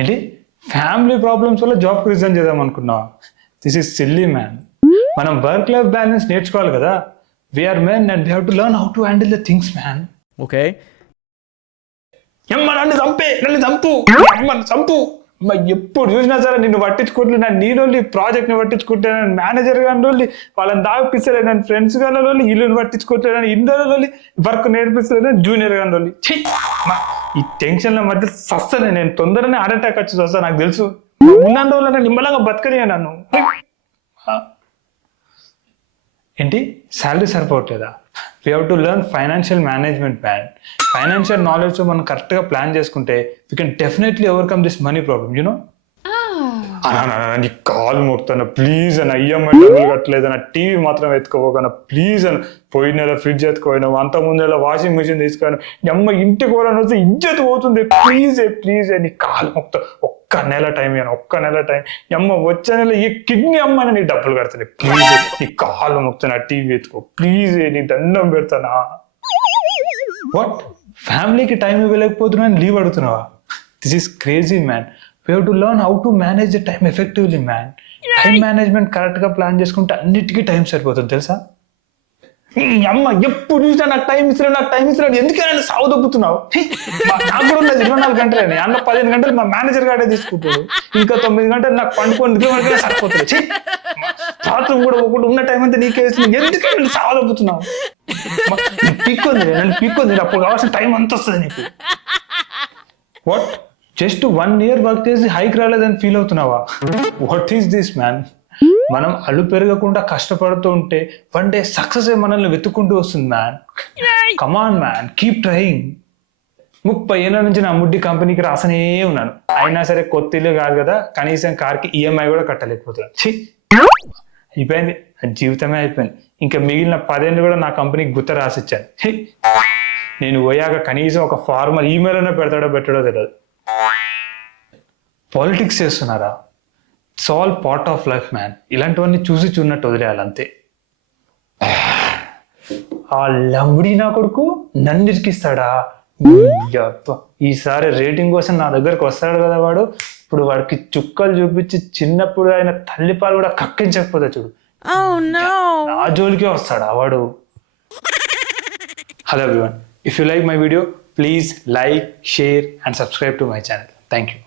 ఏంటి family problems వల్ల జాబ్కి రిజైన్ చేద్దాం అనుకున్నావా? This is silly man. మనం వర్క్ లైఫ్ బ్యాలెన్స్ నేర్చుకోవాలి కదా. We are men and we have to learn how to handle the things man. Okay, ఎమ్మ నన్ను చంపే, నన్ను చంపు, అమ్మని చంపు. ఎప్పుడు చూసినా సరే నిన్ను పట్టించుకుంటే నీళ్ళి ప్రాజెక్ట్ ని పట్టించుకుంటే మేనేజర్ కానీ వాళ్ళని దాపిస్తలే, నన్ను ఫ్రెండ్స్ కానీ ఇల్లుని పట్టించుకోవట్లేదని ఇండోళ్ళి వర్క్ నేర్పిస్తలేదని జూనియర్ కానీ. ఈ టెన్షన్ల మధ్య సస్తనే నేను తొందరనే హార్ట్ అటాక్ వచ్చి వస్తా. నాకు తెలుసు ఉన్న రోజులన్నా నిమ్మలంగా బతకనియా నన్ను. ఏంటి శాలరీ సరిపోవట్లేదా? We have to learn financial management man. Financial knowledge మనం కరెక్ట్గా ప్లాన్ చేసుకుంటే we can definitely overcome this money problem. You know, నీ కాల్ మొక్కుతాను ప్లీజ్ అని, ఈఎంఐ డబ్బులు కట్టలేదు అన్న, టీవీ మాత్రం ఎత్తుకోపోకన్నా ప్లీజ్ అని, పోయిన నెల ఫ్రిడ్జ్ ఎత్తుకోయినావు, అంత ముందు నెల వాషింగ్ మిషన్ తీసుకొని అమ్మ ఇంటికి పోవాలని వస్తే ఇజ్జత్ పోతుంది, ప్లీజ్ ప్లీజ్ నీ కాల్ మొక్కుతా, ఒక్క నెల టైం ఇవ్వను, ఒక్క నెల టైం. అమ్మ వచ్చే నెల ఈ కిడ్నీ అమ్మని నీ డబ్బులు కడతాను ప్లీజ్, నీ కాళ్ళు మొక్కుతాను, టీవీ ఎత్తుకో ప్లీజ్, నీ దండం పెడతానా. వాట్, ఫ్యామిలీకి టైం ఇవ్వలేకపోతున్నా లీవ్ అడుగుతున్నావా? This is crazy man. We have to learn how to manage the time effectively, man. Time management కరెక్ట్గా ప్లాన్ చేసుకుంటే అన్నిటికీ టైం సరిపోతుంది తెలుసా. అమ్మ ఎప్పుడు చూసినా నాకు టైం ఇస్తున్నాడు ఎందుకైనా సాగు దొబ్బుతున్నావు. నాకు కూడా ఉన్నది 24 గంటలని, అందులో 15 గంటలు మా మేనేజర్ గాడే తీసుకుంటాడు, ఇంకా 9 గంటలు నాకు పండుకొని నిద్ర వరకే సరిపోతుంది. బాత్రూమ్ కూడా ఒకటి ఉన్న టైం అంతా నీకే ఇస్తుంది, ఎందుకైనా సాగు దొబ్బుతున్నావు. నన్ను పీక్కుంది అప్పుడు కావాల్సిన టైం అంత వస్తుంది నీకు. వాట్, జస్ట్ 1 year వర్క్ చేసి హైక్ రాలేదని ఫీల్ అవుతున్నావా? What is this man? మనం అల్లు పెరగకుండా కష్టపడుతూ ఉంటే వన్ డే సక్సెస్ మనల్ని వెతుక్కుంటూ వస్తుంది man. Come on man, keep trying. 30 ఏళ్ళ నుంచి నా ముడ్డి కంపెనీకి రాసనే ఉన్నాను, అయినా సరే కొత్త ఇల్లు కాదు కదా, కనీసం కార్కి ఈఎంఐ కూడా కట్టలేకపోతున్నాను. అయిపోయింది, జీవితమే అయిపోయింది. ఇంకా మిగిలిన 10 ఏళ్ళు కూడా నా కంపెనీకి గుత్త రాసిచ్చాను. నేను పోయాక కనీసం ఒక ఫార్మల్ ఈమెయిల్ అయినా పెట్టడో తెలియదు. పాలిటిక్స్ చేస్తున్నారా? It's all part of life man. ఇలాంటివన్నీ చూసి చూడనట్టు వదిలేయాలి అంతే. ఆ లవ్డీ నా కొడుకు నన్ను ఇరికిస్తాడా? ఈసారి రేటింగ్ కోసం నా దగ్గరకు వస్తాడు కదా వాడు. ఇప్పుడు వాడికి చుక్కలు చూపించి చిన్నప్పుడు ఆయన తల్లిపాలు కూడా కక్కించకపోతే చూడు, నా జోలికే వస్తాడా వాడు. Hello everyone, if you like my video, please like, share and subscribe to my channel. Thank you.